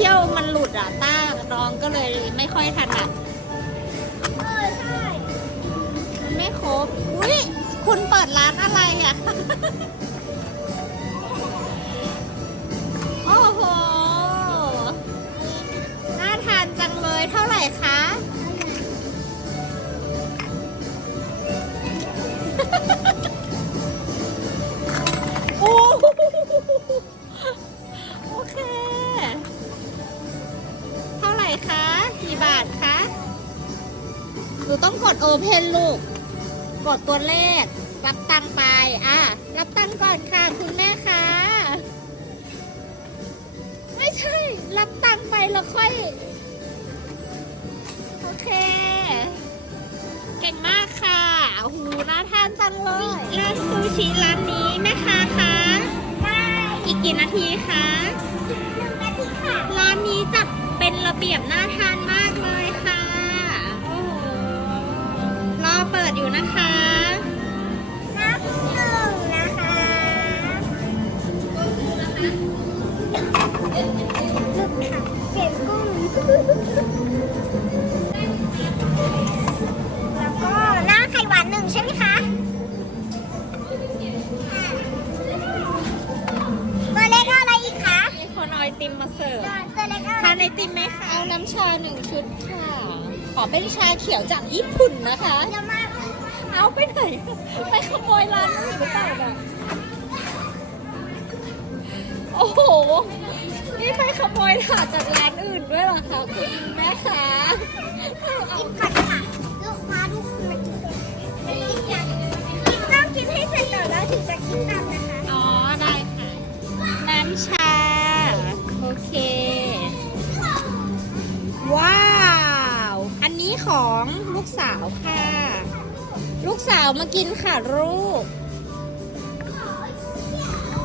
ที่ยวมันหลุดอะต้าน้องก็เลยไม่ค่อยถนัดเออใช่มันไม่ครบ อุ้ยคุณเปิดร้านอะไรอะ โอ้โห น่าทานจังเลยเท่าไหร่คะ นูต้องกดโอเพนลูก กดตัวเลข รับตังค์ไป อะ รับตังค์ก่อนค่ะ คุณแม่คะไม่ใช่ รับตังค์ไปแล้วค่อย โอเค เก่งมากค่ะโอ้โหน่าทานจังเลยร้านซูชิร้านนี้แม่ค้าคะได้อีกกี่นาทีคะหนึ่งนาทีค่ะร้านนี้จัดเป็นระเบียบน่าทานมากเลยค่ะโอ้โห รอเปิดอยู่นะคะนับหนึ่งนะคะลูกค่ะเปลี่ยนกุ้งแล้วก็หน้าไข่หวานหนึ่งใช่ไหมคะค่ะตัวเล็กเอาอะไรอีกคะมีคนเอาไอติมมาเสิร์ฟตัวเล็กเอาอะไรทานไอติมไหมคะเอาน้ำชาหนึ่งชุดค่ะข อเป็นชาเขียวจากญี่ปุ่นนะคะเยอะมากเอาไปไหน ไปขโมยร้านอื่นหรือเปล่าน่ะโอ้โห นี่ไปขโมยถาดจากร้านอื่นด้วยเหรอคะคุณแม่คะกินก่อนค่ะลูกค้าลูกค้ากินก่อนไม่กินยังกินต้องกินให้เสร็จก่อนแล้วถึงจะกินตามนะคะ ลูกสาวค่ะ ลูกสาวมากินค่ะลูก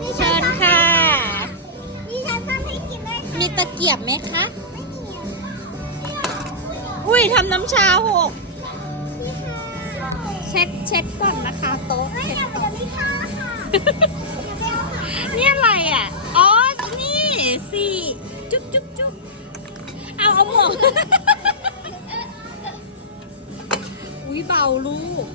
มีเชิญค่ะมีช้อนซ้ำให้กินด้วยค่ะมีตะเกียบไหมคะ ไม่มีอะอุ้ยทำน้ำชาหก นี่ค่ะเช็ดเช็ดก่อนนะคะโต๊ะไม่เช็ดอยากก่อนจะไม่ค่ะค่ะอย่าไปเอาค่ะนี่อะไรอะ อ๋อ นี่สี่จุ๊บจุ๊บจุ๊บเอาเอาหมวก อุ้ยเบาลูก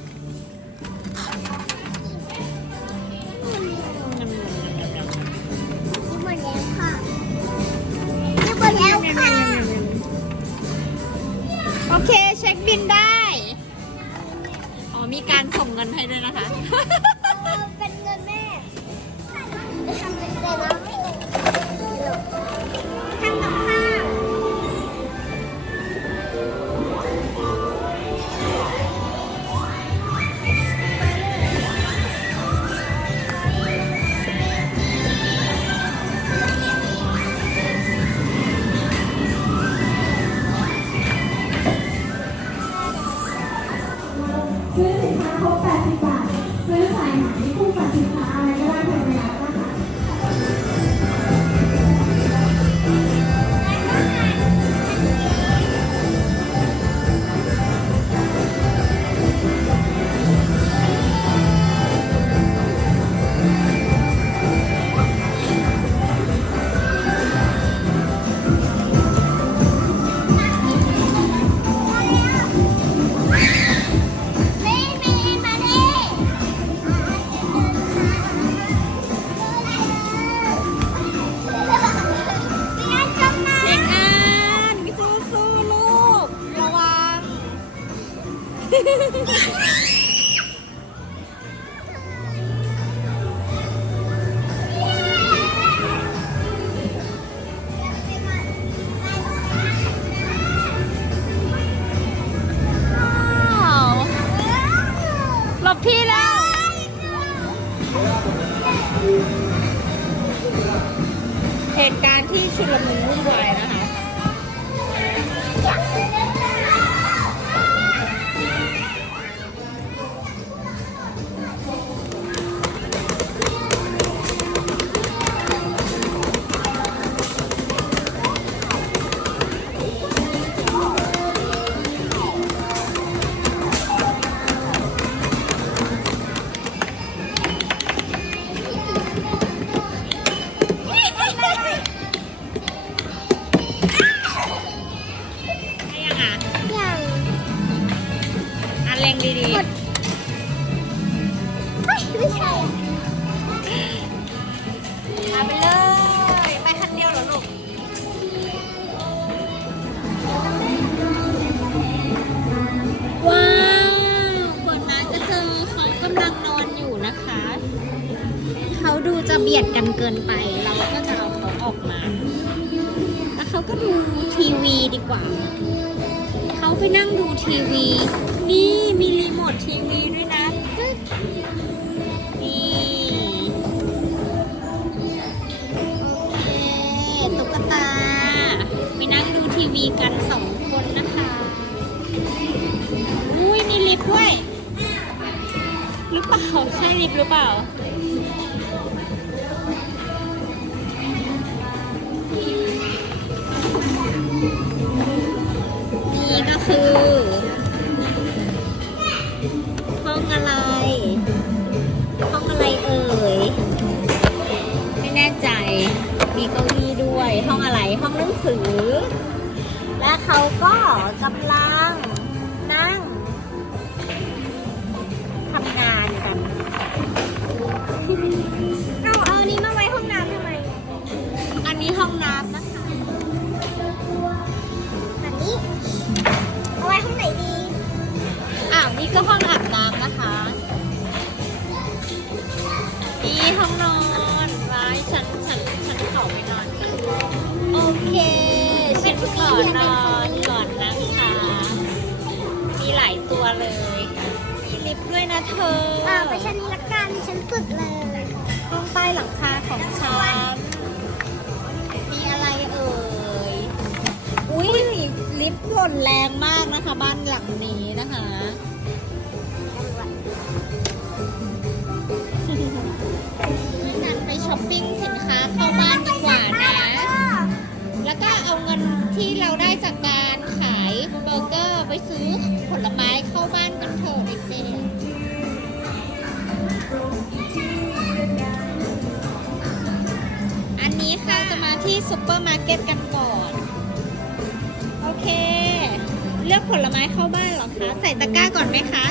ซื้อ หลบที่แล้ว เหตุการณ์ที่ชุลมุนวุ่นวายนะคะ เล็งดีกดเฮ้ยไม่ใช่อะๆมาไปเลย ไปคันเดียวเหรอลูกว้าวเปิดมาก็เจอเขากำลังนอนอยู่นะคะ เขาดูจะเบียดกันเกินไป เราก็จะเอาเขาออกมา แล้วเขาก็ดูทีวีดีกว่า เขาไปนั่งดูทีวี นี่ มีรีโมททีวีด้วยนะนี่โอเคตุ๊กตา ไปนั่งดูทีวีกันสองคนนะคะ อุ้ยมีลิฟต์ด้วยหรือเปล่า ใช่ลิฟต์หรือเปล่า มีเก้าอี้ด้วย ห้องอะไร ห้องหนังสือ และเขาก็กำลังนั่งทำงานกันเอาเอาอันนี้มาไว้ห้องน้ำทำไม อันนี้ห้องน้ำนะคะแบบนี้ เอาไว้ห้องไหนดี อ้าว นี่ก็ห้องอาบน้ำนะคะ ฉันอนอนก่อนนะคะ มีหลายตัวเลยมีลิฟต์ด้วยนะเธออ่าไปชั้นนี้ละกันชั้นสุดเลยห้องใต้หลังคาของฉันมีอะไรเอ่ย อุ้ยลิฟต์หล่นแรงมากนะคะ บ้านหลังนี้นะคะงั้นไปช้อปปิ้งสินค้าเข้าบ้าน ที่เราได้จากการขายเบอร์เกอร์ไปซื้อผลไม้เข้าบ้านกันเถอะเด็กๆอันนี้ค่ะจะมาที่ซุปเปอร์มาร์เก็ตกันก่อน โอเค เลือกผลไม้เข้าบ้านหรอคะ ใส่ตะกร้าก่อนไหมคะ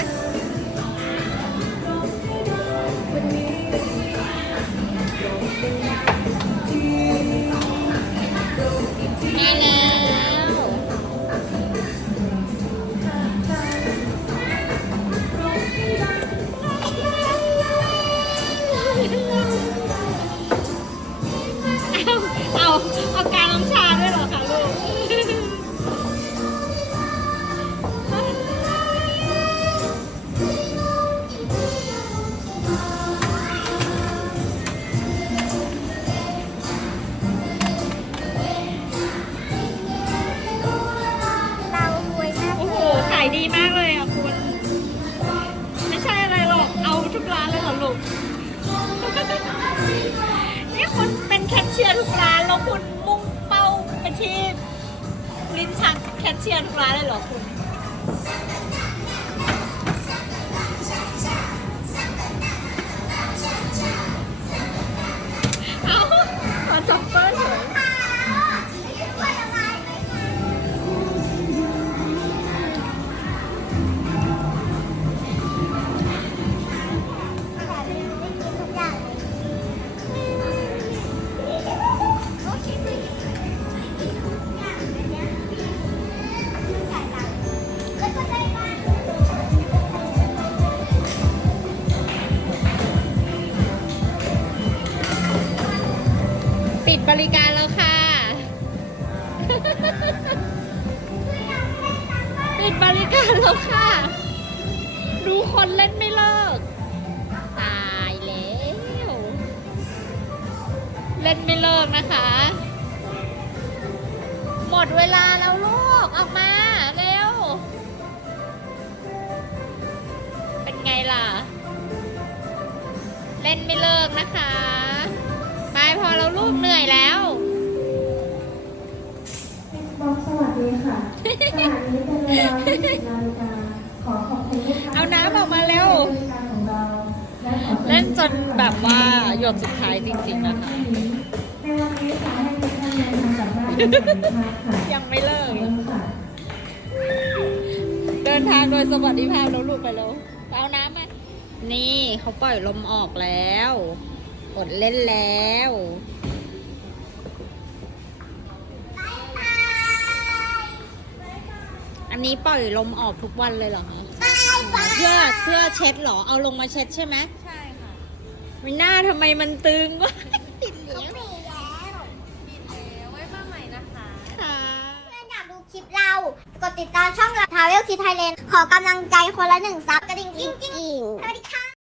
ที่ลิ้นชักแคชเชียร์ทุกร้านเลยเหรอคุณ ดบริการแล้วค่ะปิดบริการแล้วค่ะ ดูคนเล่นไม่เลิก ตายแล้ว เล่นไม่เลิกนะคะ หมดเวลาแล้วลูก ออกมาเร็ว เป็นไงล่ะ เล่นไม่เลิกนะคะ พอเราลูกเหนื่อยแล้ว บอกสวัสดีค่ะขณะนี้เป็นเวลา20นาฬิกาขอขอบคุณลูกค้าเอาน้ำออกมาเร็วบริการของเราและขอเล่นจนแบบว่าหยดสุดท้ายจริงๆนะคะ ในวันนี้ขอให้ทุกท่านเดินทางกลับบ้านอย่างปลอดภัยค่ะยังไม่เลิขกอบคุณค่ะนทางโดยสวัสดิภาพแล้วลูกไปแล้วเอาน้ำมานี่เขาปล่อยลมออกแล้ว กดเล่นแล้วอันนี้ปล่อยลมออกทุกวันเลยเหรอคะบายบายเพื่อเพื่อเช็ดเหรอ เอาลงมาเช็ดใช่ไหมใช่ค่ะไม่น่าทำไมมันตึงวะติดเหลเขาวมีแล้วปิดแล้วไว้มาใหม่นะคะ ค่ะเพื่อนอยากดูคลิปเรา กดติดตามช่องเราทาเวลคิดไทยแลนด์ขอกำลังใจคนละหนึ่งซับกระดิ่งกิ้งกิ้งสวัสดีค่ะ